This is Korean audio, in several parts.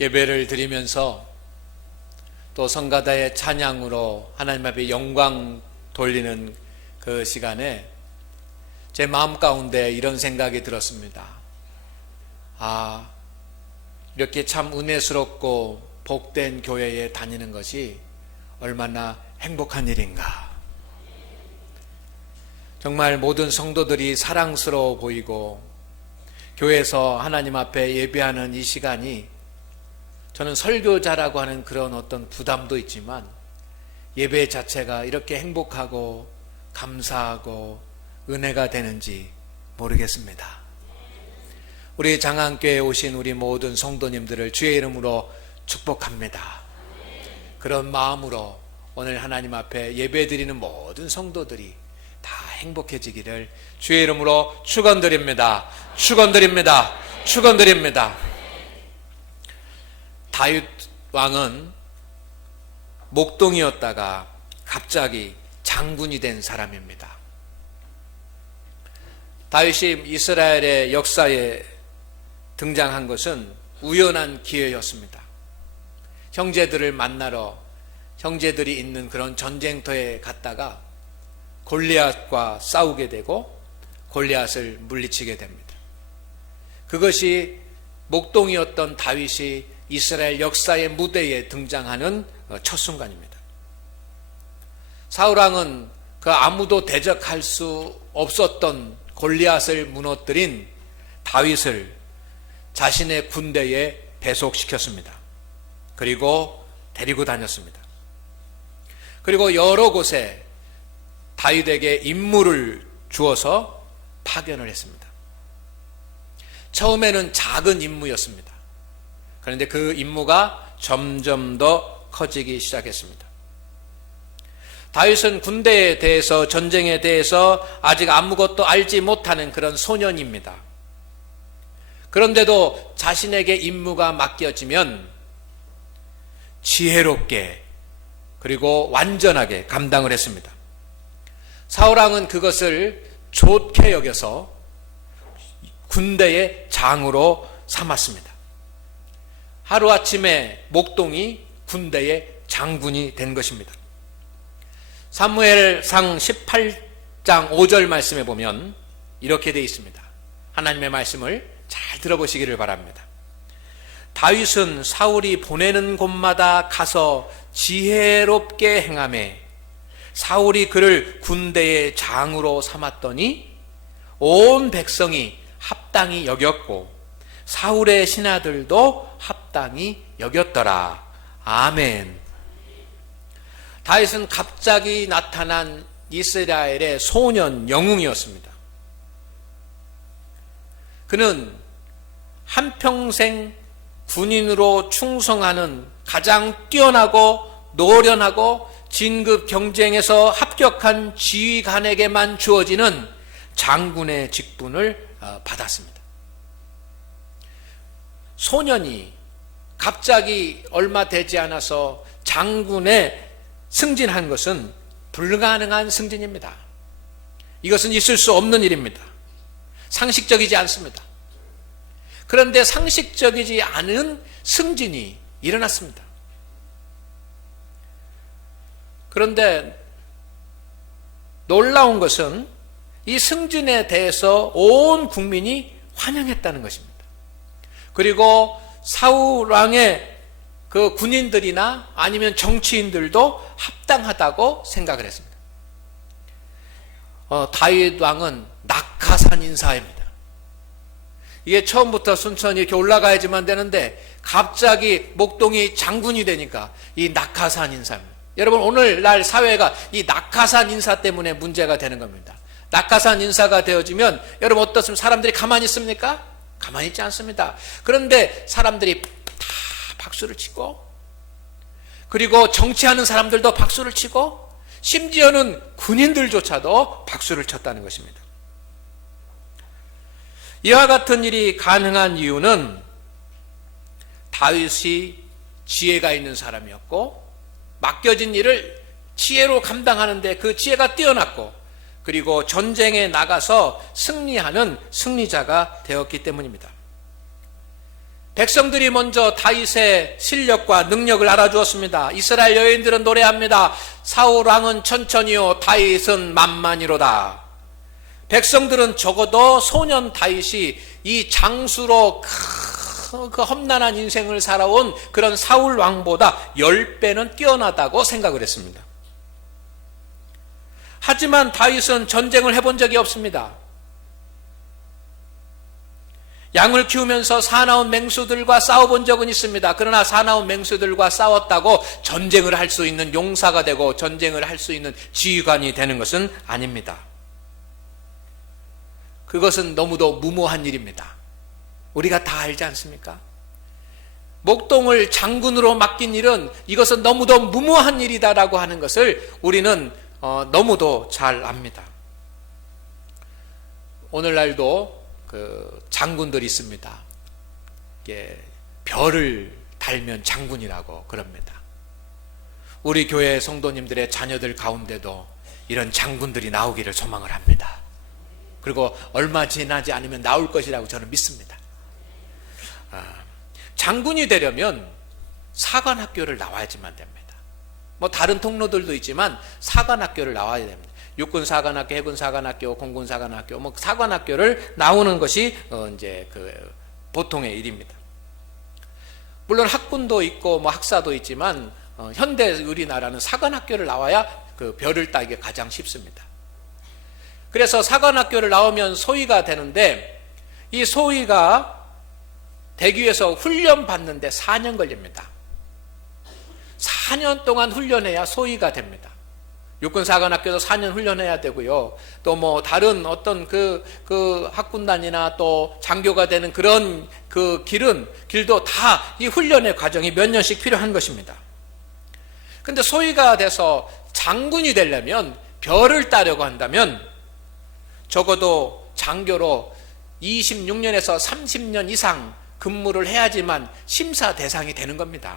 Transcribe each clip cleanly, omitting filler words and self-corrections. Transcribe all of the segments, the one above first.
예배를 드리면서 또 성가다의 찬양으로 하나님 앞에 영광 돌리는 그 시간에 제 마음 가운데 이런 생각이 들었습니다. 이렇게 참 은혜스럽고 복된 교회에 다니는 것이 얼마나 행복한 일인가. 정말 모든 성도들이 사랑스러워 보이고 교회에서 하나님 앞에 예배하는 이 시간이 저는 설교자라고 하는 그런 어떤 부담도 있지만 예배 자체가 이렇게 행복하고 감사하고 은혜가 되는지 모르겠습니다. 우리 장안교회에 오신 우리 모든 성도님들을 주의 이름으로 축복합니다. 그런 마음으로 오늘 하나님 앞에 예배드리는 모든 성도들이 다 행복해지기를 주의 이름으로 축원드립니다. 축원드립니다. 축원드립니다. 다윗 왕은 목동이었다가 갑자기 장군이 된 사람입니다. 다윗이 이스라엘의 역사에 등장한 것은 우연한 기회였습니다. 형제들을 만나러 형제들이 있는 그런 전쟁터에 갔다가 골리앗과 싸우게 되고 골리앗을 물리치게 됩니다. 그것이 목동이었던 다윗이 이스라엘 역사의 무대에 등장하는 첫 순간입니다. 사울왕은 그 아무도 대적할 수 없었던 골리앗을 무너뜨린 다윗을 자신의 군대에 배속시켰습니다. 그리고 데리고 다녔습니다. 그리고 여러 곳에 다윗에게 임무를 주어서 파견을 했습니다. 처음에는 작은 임무였습니다. 그런데 그 임무가 점점 더 커지기 시작했습니다. 다윗은 군대에 대해서, 전쟁에 대해서 아직 아무것도 알지 못하는 그런 소년입니다. 그런데도 자신에게 임무가 맡겨지면 지혜롭게 그리고 완전하게 감당을 했습니다. 사울왕은 그것을 좋게 여겨서 군대의 장으로 삼았습니다. 하루아침에 목동이 군대의 장군이 된 것입니다. 사무엘상 18장 5절 말씀에 보면 이렇게 되어 있습니다. 하나님의 말씀을 잘 들어보시기를 바랍니다. 다윗은 사울이 보내는 곳마다 가서 지혜롭게 행하매 사울이 그를 군대의 장으로 삼았더니 온 백성이 합당히 여겼고 사울의 신하들도 합당히 여겼더라. 아멘. 다윗은 갑자기 나타난 이스라엘의 소년 영웅이었습니다. 그는 한평생 군인으로 충성하는 가장 뛰어나고 노련하고 진급 경쟁에서 합격한 지휘관에게만 주어지는 장군의 직분을 받았습니다. 소년이 갑자기 얼마 되지 않아서 장군에 승진한 것은 불가능한 승진입니다. 이것은 있을 수 없는 일입니다. 상식적이지 않습니다. 그런데 상식적이지 않은 승진이 일어났습니다. 그런데 놀라운 것은 이 승진에 대해서 온 국민이 환영했다는 것입니다. 그리고 사울 왕의 그 군인들이나 아니면 정치인들도 합당하다고 생각을 했습니다. 다윗 왕은 낙하산 인사입니다. 이게 처음부터 순천이 이렇게 올라가야지만 되는데 갑자기 목동이 장군이 되니까 이 낙하산 인사입니다. 여러분, 오늘날 사회가 이 낙하산 인사 때문에 문제가 되는 겁니다. 낙하산 인사가 되어지면 여러분 어떻습니까? 사람들이 가만히 있습니까? 가만히 있지 않습니다. 그런데 사람들이 다 박수를 치고, 그리고 정치하는 사람들도 박수를 치고, 심지어는 군인들조차도 박수를 쳤다는 것입니다. 이와 같은 일이 가능한 이유는 다윗이 지혜가 있는 사람이었고, 맡겨진 일을 지혜로 감당하는데 그 지혜가 뛰어났고, 그리고 전쟁에 나가서 승리하는 승리자가 되었기 때문입니다. 백성들이 먼저 다윗의 실력과 능력을 알아주었습니다. 이스라엘 여인들은 노래합니다. 사울 왕은 천천히요 다윗은 만만히로다. 백성들은 적어도 소년 다윗이 이 장수로 그 험난한 인생을 살아온 그런 사울 왕보다 10배는 뛰어나다고 생각을 했습니다. 하지만 다윗은 전쟁을 해본 적이 없습니다. 양을 키우면서 사나운 맹수들과 싸워본 적은 있습니다. 그러나 사나운 맹수들과 싸웠다고 전쟁을 할 수 있는 용사가 되고 전쟁을 할 수 있는 지휘관이 되는 것은 아닙니다. 그것은 너무도 무모한 일입니다. 우리가 다 알지 않습니까? 목동을 장군으로 맡긴 일은 이것은 너무도 무모한 일이다라고 하는 것을 우리는 너무도 잘 압니다. 오늘날도 그 장군들이 있습니다. 별을 달면 장군이라고 그럽니다. 우리 교회 성도님들의 자녀들 가운데도 이런 장군들이 나오기를 소망을 합니다. 그리고 얼마 지나지 않으면 나올 것이라고 저는 믿습니다. 장군이 되려면 사관학교를 나와야지만 됩니다. 뭐 다른 통로들도 있지만 사관학교를 나와야 됩니다. 육군사관학교, 해군사관학교, 공군사관학교, 뭐 사관학교를 나오는 것이 이제 그 보통의 일입니다. 물론 학군도 있고 뭐 학사도 있지만 현대 우리나라는 사관학교를 나와야 그 별을 따기가 가장 쉽습니다. 그래서 사관학교를 나오면 소위가 되는데 이 소위가 되기 위해서 훈련 받는데 4년 걸립니다. 4년 동안 훈련해야 소위가 됩니다. 육군사관학교도 4년 훈련해야 되고요. 또 뭐 다른 어떤 그 학군단이나 또 장교가 되는 그런 그 길도 다 이 훈련의 과정이 몇 년씩 필요한 것입니다. 근데 소위가 돼서 장군이 되려면 별을 따려고 한다면 적어도 장교로 26년에서 30년 이상 근무를 해야지만 심사 대상이 되는 겁니다.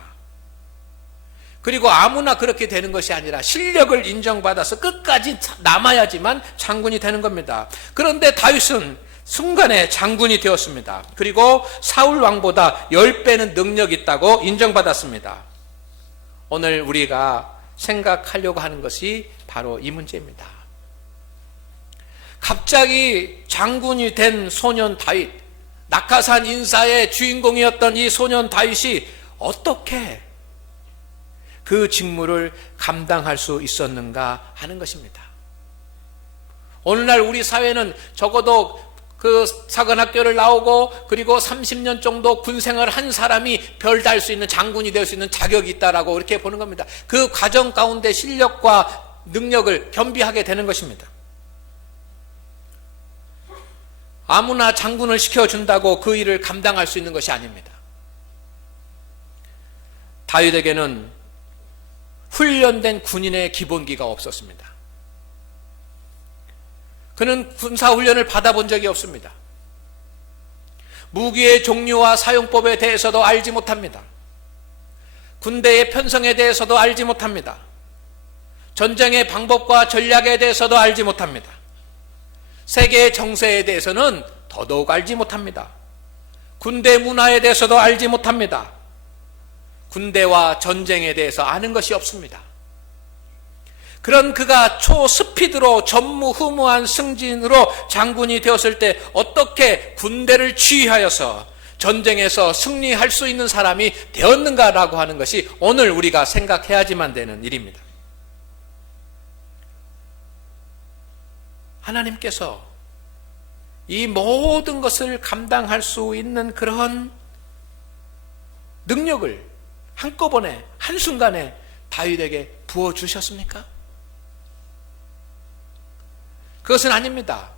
그리고 아무나 그렇게 되는 것이 아니라 실력을 인정받아서 끝까지 남아야지만 장군이 되는 겁니다. 그런데 다윗은 순간에 장군이 되었습니다. 그리고 사울 왕보다 10배는 능력이 있다고 인정받았습니다. 오늘 우리가 생각하려고 하는 것이 바로 이 문제입니다. 갑자기 장군이 된 소년 다윗, 낙하산 인사의 주인공이었던 이 소년 다윗이 어떻게 그 직무를 감당할 수 있었는가 하는 것입니다. 오늘날 우리 사회는 적어도 그 사관학교를 나오고 그리고 30년 정도 군생활을 한 사람이 별 달 수 있는 장군이 될 수 있는 자격이 있다라고 이렇게 보는 겁니다. 그 과정 가운데 실력과 능력을 겸비하게 되는 것입니다. 아무나 장군을 시켜준다고 그 일을 감당할 수 있는 것이 아닙니다. 다윗에게는 훈련된 군인의 기본기가 없었습니다. 그는 군사훈련을 받아본 적이 없습니다. 무기의 종류와 사용법에 대해서도 알지 못합니다. 군대의 편성에 대해서도 알지 못합니다. 전쟁의 방법과 전략에 대해서도 알지 못합니다. 세계의 정세에 대해서는 더더욱 알지 못합니다. 군대 문화에 대해서도 알지 못합니다. 군대와 전쟁에 대해서 아는 것이 없습니다. 그런 그가 초스피드로 전무후무한 승진으로 장군이 되었을 때 어떻게 군대를 지휘하여서 전쟁에서 승리할 수 있는 사람이 되었는가라고 하는 것이 오늘 우리가 생각해야지만 되는 일입니다. 하나님께서 이 모든 것을 감당할 수 있는 그런 능력을 한꺼번에 한순간에 다윗에게 부어주셨습니까? 그것은 아닙니다.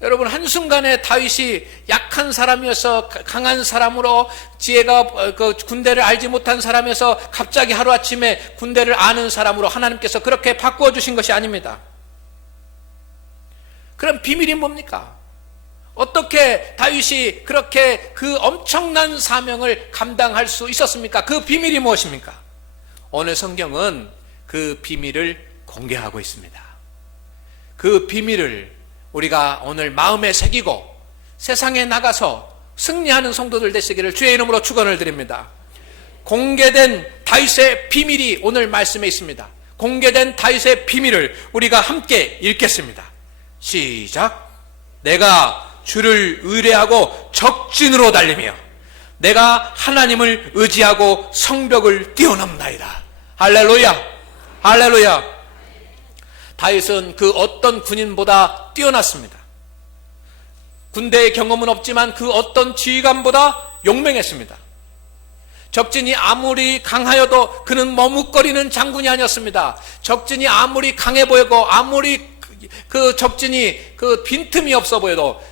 여러분, 한순간에 다윗이 약한 사람이어서 강한 사람으로 지혜가 군대를 알지 못한 사람에서 갑자기 하루아침에 군대를 아는 사람으로 하나님께서 그렇게 바꾸어 주신 것이 아닙니다. 그럼 비밀이 뭡니까? 어떻게 다윗이 그렇게 그 엄청난 사명을 감당할 수 있었습니까? 그 비밀이 무엇입니까? 오늘 성경은 그 비밀을 공개하고 있습니다. 그 비밀을 우리가 오늘 마음에 새기고 세상에 나가서 승리하는 성도들 되시기를 주의 이름으로 축원을 드립니다. 공개된 다윗의 비밀이 오늘 말씀에 있습니다. 공개된 다윗의 비밀을 우리가 함께 읽겠습니다. 시작. 내가 주를 의뢰하고 적진으로 달리며 내가 하나님을 의지하고 성벽을 뛰어넘나이다. 할렐루야, 할렐루야. 다윗은 그 어떤 군인보다 뛰어났습니다. 군대의 경험은 없지만 그 어떤 지휘관보다 용맹했습니다. 적진이 아무리 강하여도 그는 머뭇거리는 장군이 아니었습니다. 적진이 아무리 강해 보이고 아무리 그 적진이 그 빈틈이 없어 보여도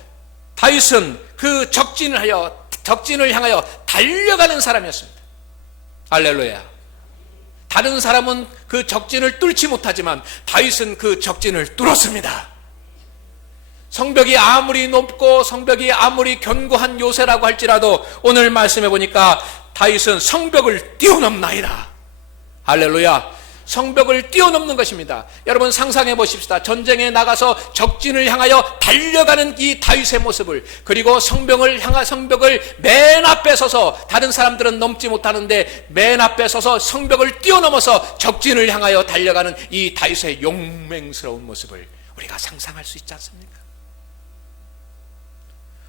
다윗은 그 적진을 향하여 달려가는 사람이었습니다. 할렐루야. 다른 사람은 그 적진을 뚫지 못하지만 다윗은 그 적진을 뚫었습니다. 성벽이 아무리 높고 성벽이 아무리 견고한 요새라고 할지라도 오늘 말씀해 보니까 다윗은 성벽을 뛰어넘나이다. 할렐루야. 성벽을 뛰어넘는 것입니다. 여러분 상상해 보십시다. 전쟁에 나가서 적진을 향하여 달려가는 이 다윗의 모습을, 그리고 성벽을 맨 앞에 서서, 다른 사람들은 넘지 못하는데 맨 앞에 서서 성벽을 뛰어넘어서 적진을 향하여 달려가는 이 다윗의 용맹스러운 모습을 우리가 상상할 수 있지 않습니까?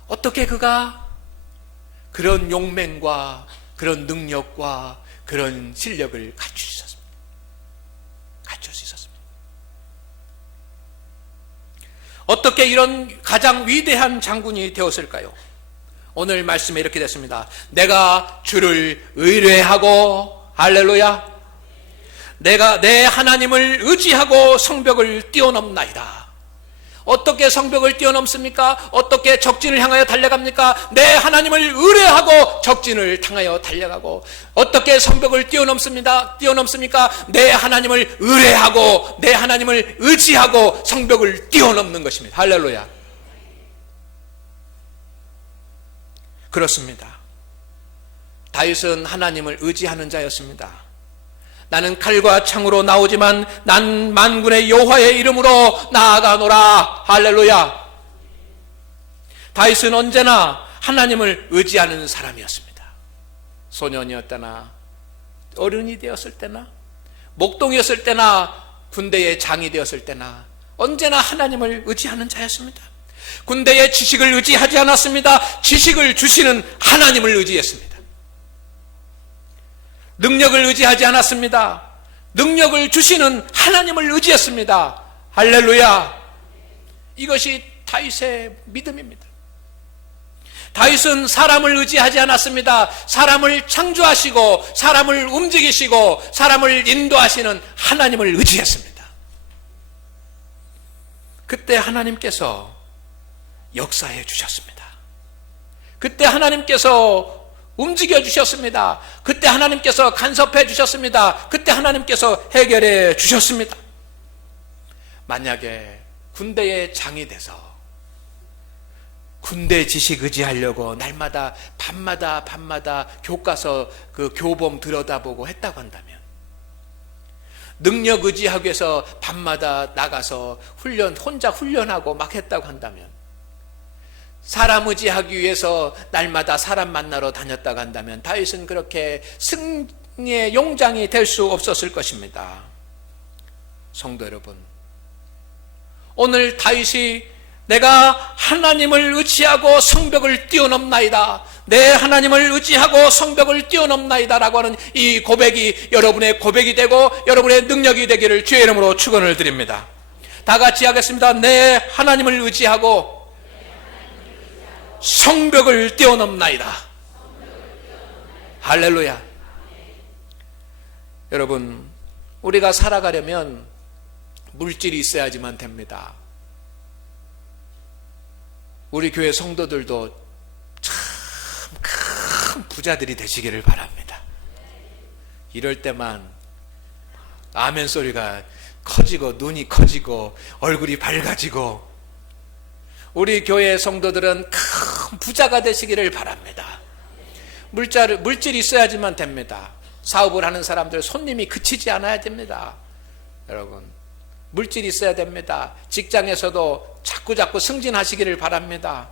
어떻게 그가 그런 용맹과 그런 능력과 그런 실력을 갖출 수 있었습니까? 어떻게 이런 가장 위대한 장군이 되었을까요? 오늘 말씀에 이렇게 됐습니다. 내가 주를 의뢰하고, 할렐루야, 내가 내 하나님을 의지하고 성벽을 뛰어넘나이다. 어떻게 성벽을 뛰어넘습니까? 어떻게 적진을 향하여 달려갑니까? 내 하나님을 의뢰하고 적진을 향하여 달려가고. 어떻게 성벽을 뛰어넘습니까? 내 하나님을 의뢰하고 내 하나님을 의지하고 성벽을 뛰어넘는 것입니다. 할렐루야. 그렇습니다. 다윗은 하나님을 의지하는 자였습니다. 나는 칼과 창으로 나오지만 난 만군의 여호와의 이름으로 나아가노라. 할렐루야. 다윗은 언제나 하나님을 의지하는 사람이었습니다. 소년이었다나 어른이 되었을 때나 목동이었을 때나 군대의 장이 되었을 때나 언제나 하나님을 의지하는 자였습니다. 군대의 지식을 의지하지 않았습니다. 지식을 주시는 하나님을 의지했습니다. 능력을 의지하지 않았습니다. 능력을 주시는 하나님을 의지했습니다. 할렐루야. 이것이 다윗의 믿음입니다. 다윗은 사람을 의지하지 않았습니다. 사람을 창조하시고 사람을 움직이시고 사람을 인도하시는 하나님을 의지했습니다. 그때 하나님께서 역사해 주셨습니다. 그때 하나님께서 움직여 주셨습니다. 그때 하나님께서 간섭해 주셨습니다. 그때 하나님께서 해결해 주셨습니다. 만약에 군대의 장이 돼서 군대 지식 의지하려고 날마다 밤마다 교과서 그 교범 들여다보고 했다고 한다면, 능력 의지하기 위해서 밤마다 나가서 혼자 훈련하고 막 했다고 한다면, 사람 의지하기 위해서 날마다 사람 만나러 다녔다고 한다면 다윗은 그렇게 승리의 용장이 될 수 없었을 것입니다. 성도 여러분, 오늘 다윗이 내가 하나님을 의지하고 성벽을 뛰어넘나이다, 내 하나님을 의지하고 성벽을 뛰어넘나이다 라고 하는 이 고백이 여러분의 고백이 되고 여러분의 능력이 되기를 주의 이름으로 축원을 드립니다. 다 같이 하겠습니다. 내 하나님을 의지하고 성벽을 뛰어넘나이다. 할렐루야. 여러분, 우리가 살아가려면 물질이 있어야지만 됩니다. 우리 교회 성도들도 참 큰 부자들이 되시기를 바랍니다. 이럴 때만 아멘 소리가 커지고 눈이 커지고 얼굴이 밝아지고, 우리 교회 성도들은 큰 부자가 되시기를 바랍니다. 물질이 있어야지만 됩니다. 사업을 하는 사람들 손님이 그치지 않아야 됩니다. 여러분, 물질이 있어야 됩니다. 직장에서도 자꾸 승진하시기를 바랍니다.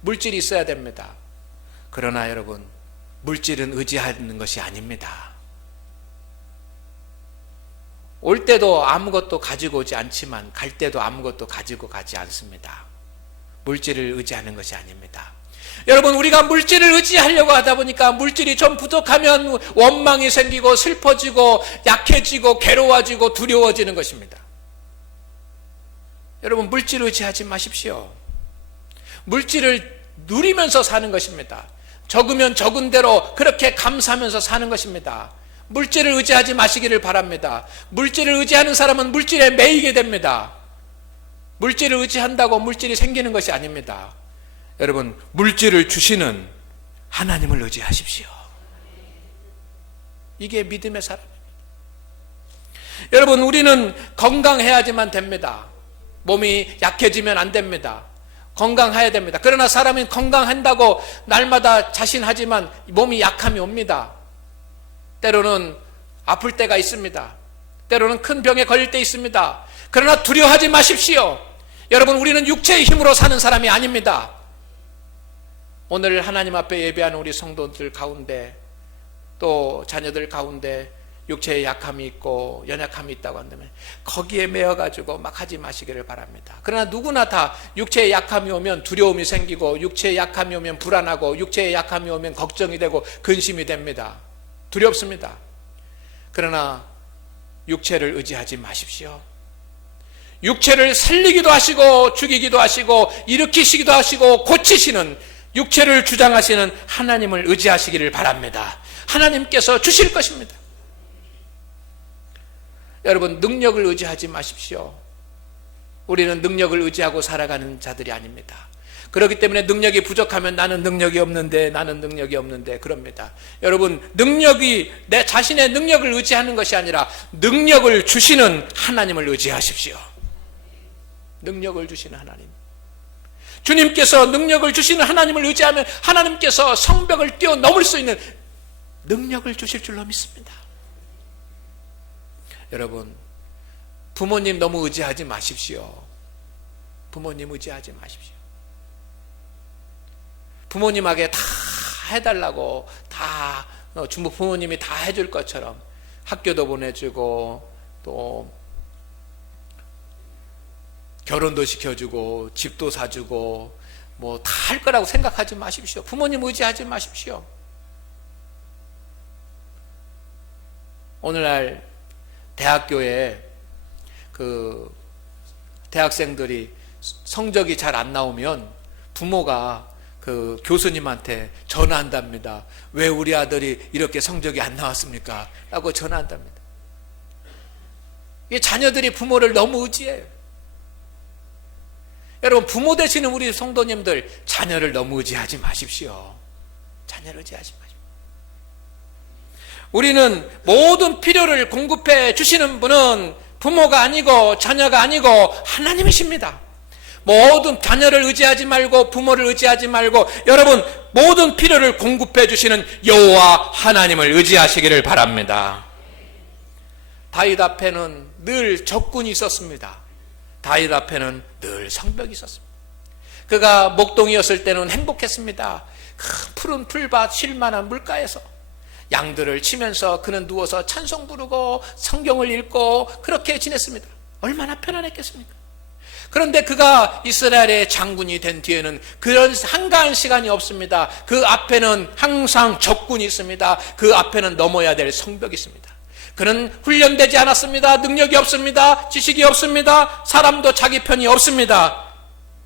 물질이 있어야 됩니다. 그러나 여러분, 물질은 의지하는 것이 아닙니다. 올 때도 아무것도 가지고 오지 않지만 갈 때도 아무것도 가지고 가지 않습니다. 물질을 의지하는 것이 아닙니다. 여러분, 우리가 물질을 의지하려고 하다 보니까 물질이 좀 부족하면 원망이 생기고 슬퍼지고 약해지고 괴로워지고 두려워지는 것입니다. 여러분, 물질을 의지하지 마십시오. 물질을 누리면서 사는 것입니다. 적으면 적은 대로 그렇게 감사하면서 사는 것입니다. 물질을 의지하지 마시기를 바랍니다. 물질을 의지하는 사람은 물질에 매이게 됩니다. 물질을 의지한다고 물질이 생기는 것이 아닙니다. 여러분, 물질을 주시는 하나님을 의지하십시오. 이게 믿음의 사람입니다. 여러분, 우리는 건강해야지만 됩니다. 몸이 약해지면 안 됩니다. 건강해야 됩니다. 그러나 사람은 건강한다고 날마다 자신하지만 몸이 약함이 옵니다. 때로는 아플 때가 있습니다. 때로는 큰 병에 걸릴 때 있습니다. 그러나 두려워하지 마십시오. 여러분, 우리는 육체의 힘으로 사는 사람이 아닙니다. 오늘 하나님 앞에 예배하는 우리 성도들 가운데, 또 자녀들 가운데 육체의 약함이 있고 연약함이 있다고 한다면 거기에 매여가지고 막 하지 마시기를 바랍니다. 그러나 누구나 다 육체의 약함이 오면 두려움이 생기고, 육체의 약함이 오면 불안하고, 육체의 약함이 오면 걱정이 되고 근심이 됩니다. 두렵습니다. 그러나 육체를 의지하지 마십시오. 육체를 살리기도 하시고 죽이기도 하시고 일으키시기도 하시고 고치시는, 육체를 주장하시는 하나님을 의지하시기를 바랍니다. 하나님께서 주실 것입니다. 여러분, 능력을 의지하지 마십시오. 우리는 능력을 의지하고 살아가는 자들이 아닙니다. 그렇기 때문에 능력이 부족하면 나는 능력이 없는데 그럽니다. 여러분, 내 자신의 능력을 의지하는 것이 아니라 능력을 주시는 하나님을 의지하십시오. 능력을 주시는 하나님, 주님께서 능력을 주시는 하나님을 의지하면 하나님께서 성벽을 뛰어넘을 수 있는 능력을 주실 줄로 믿습니다. 여러분, 부모님 너무 의지하지 마십시오. 부모님 의지하지 마십시오. 부모님에게 다 해달라고, 다 부모님이 다 해줄 것처럼 학교도 보내주고 또 결혼도 시켜주고 집도 사주고 뭐 다 할 거라고 생각하지 마십시오. 부모님 의지하지 마십시오. 오늘날 대학교에 대학생들이 성적이 잘 안 나오면 부모가 교수님한테 전화한답니다. 왜 우리 아들이 이렇게 성적이 안 나왔습니까? 라고 전화한답니다. 이 자녀들이 부모를 너무 의지해요. 여러분, 부모 되시는 우리 성도님들, 자녀를 너무 의지하지 마십시오. 자녀를 의지하지 마십시오. 우리는 모든 필요를 공급해 주시는 분은 부모가 아니고 자녀가 아니고 하나님이십니다. 모든 자녀를 의지하지 말고 부모를 의지하지 말고 여러분, 모든 필요를 공급해 주시는 여호와 하나님을 의지하시기를 바랍니다. 다윗 앞에는 늘 적군이 있었습니다. 다윗 앞에는 늘 성벽이 있었습니다. 그가 목동이었을 때는 행복했습니다. 큰 푸른 풀밭 쉴만한 물가에서 양들을 치면서 그는 누워서 찬송 부르고 성경을 읽고 그렇게 지냈습니다. 얼마나 편안했겠습니까? 그런데 그가 이스라엘의 장군이 된 뒤에는 그런 한가한 시간이 없습니다. 그 앞에는 항상 적군이 있습니다. 그 앞에는 넘어야 될 성벽이 있습니다. 그는 훈련되지 않았습니다. 능력이 없습니다. 지식이 없습니다. 사람도 자기 편이 없습니다.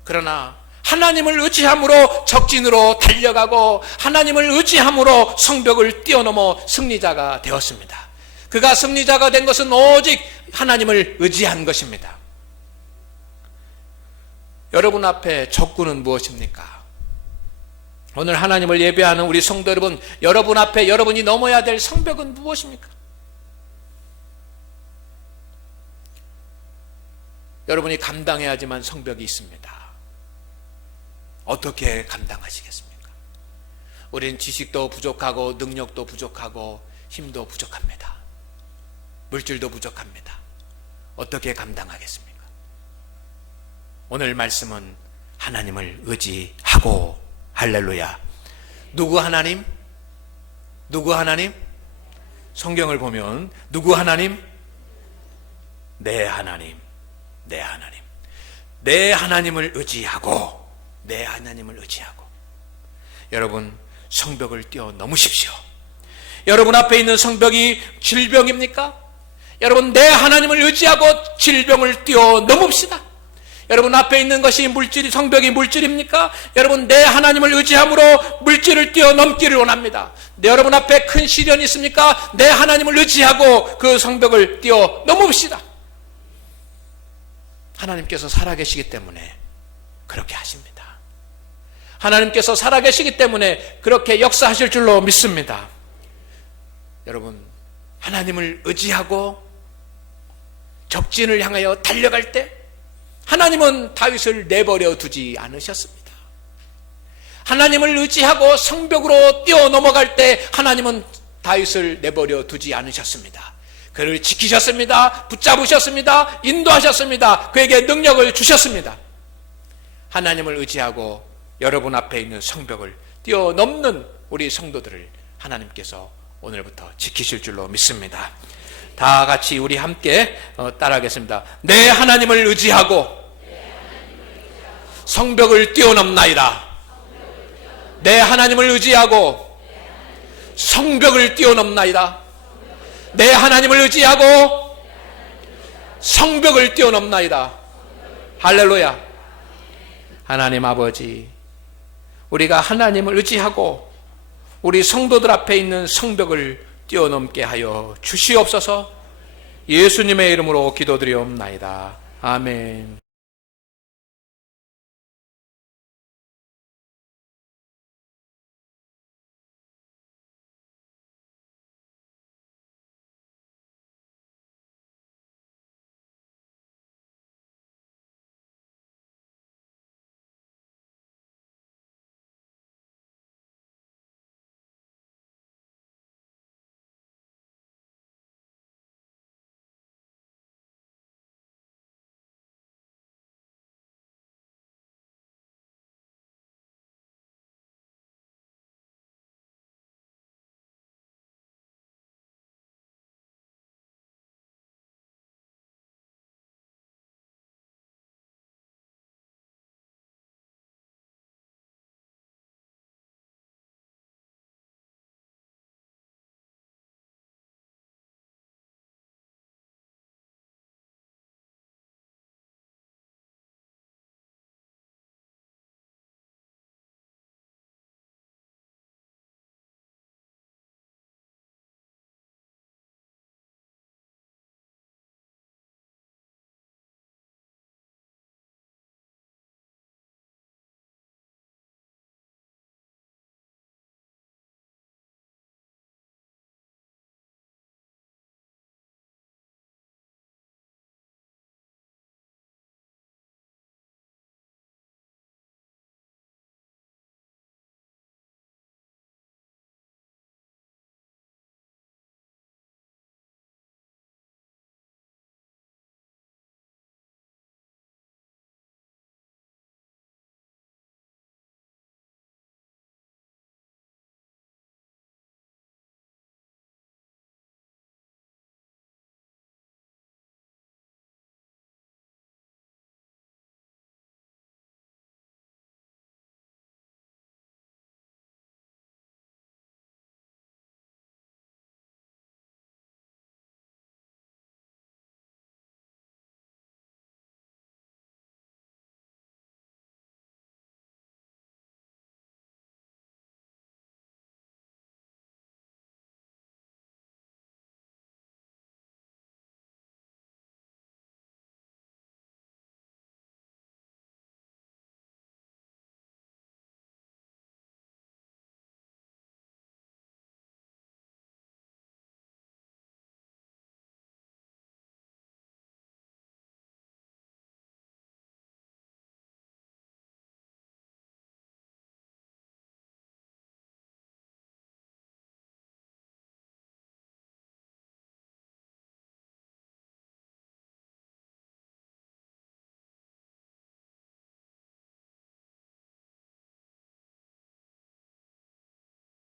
그러나 하나님을 의지함으로 적진으로 달려가고 하나님을 의지함으로 성벽을 뛰어넘어 승리자가 되었습니다. 그가 승리자가 된 것은 오직 하나님을 의지한 것입니다. 여러분 앞에 적군은 무엇입니까? 오늘 하나님을 예배하는 우리 성도 여러분, 여러분 앞에 여러분이 넘어야 될 성벽은 무엇입니까? 여러분이 감당해야지만 성벽이 있습니다. 어떻게 감당하시겠습니까? 우리는 지식도 부족하고 능력도 부족하고 힘도 부족합니다. 물질도 부족합니다. 어떻게 감당하겠습니까? 오늘 말씀은 하나님을 의지하고, 할렐루야, 누구 하나님? 누구 하나님? 성경을 보면 누구 하나님? 내 하나님. 내 하나님. 내 하나님을 의지하고, 내 하나님을 의지하고. 여러분, 성벽을 뛰어넘으십시오. 여러분 앞에 있는 성벽이 질병입니까? 여러분, 내 하나님을 의지하고 질병을 뛰어넘읍시다. 여러분 앞에 있는 것이 물질이, 성벽이 물질입니까? 여러분, 내 하나님을 의지함으로 물질을 뛰어넘기를 원합니다. 여러분 앞에 큰 시련이 있습니까? 내 하나님을 의지하고 그 성벽을 뛰어넘읍시다. 하나님께서 살아계시기 때문에 그렇게 하십니다. 하나님께서 살아계시기 때문에 그렇게 역사하실 줄로 믿습니다. 여러분, 하나님을 의지하고 적진을 향하여 달려갈 때 하나님은 다윗을 내버려 두지 않으셨습니다. 하나님을 의지하고 성벽으로 뛰어넘어갈 때 하나님은 다윗을 내버려 두지 않으셨습니다. 그를 지키셨습니다. 붙잡으셨습니다. 인도하셨습니다. 그에게 능력을 주셨습니다. 하나님을 의지하고 여러분 앞에 있는 성벽을 뛰어넘는 우리 성도들을 하나님께서 오늘부터 지키실 줄로 믿습니다. 다 같이 우리 함께 따라하겠습니다. 내 하나님을 의지하고 성벽을 뛰어넘나이다. 내 하나님을 의지하고 성벽을 뛰어넘나이다. 내 하나님을 의지하고 성벽을 뛰어넘나이다. 할렐루야. 하나님 아버지, 우리가 하나님을 의지하고 우리 성도들 앞에 있는 성벽을 뛰어넘게 하여 주시옵소서. 예수님의 이름으로 기도드리옵나이다. 아멘.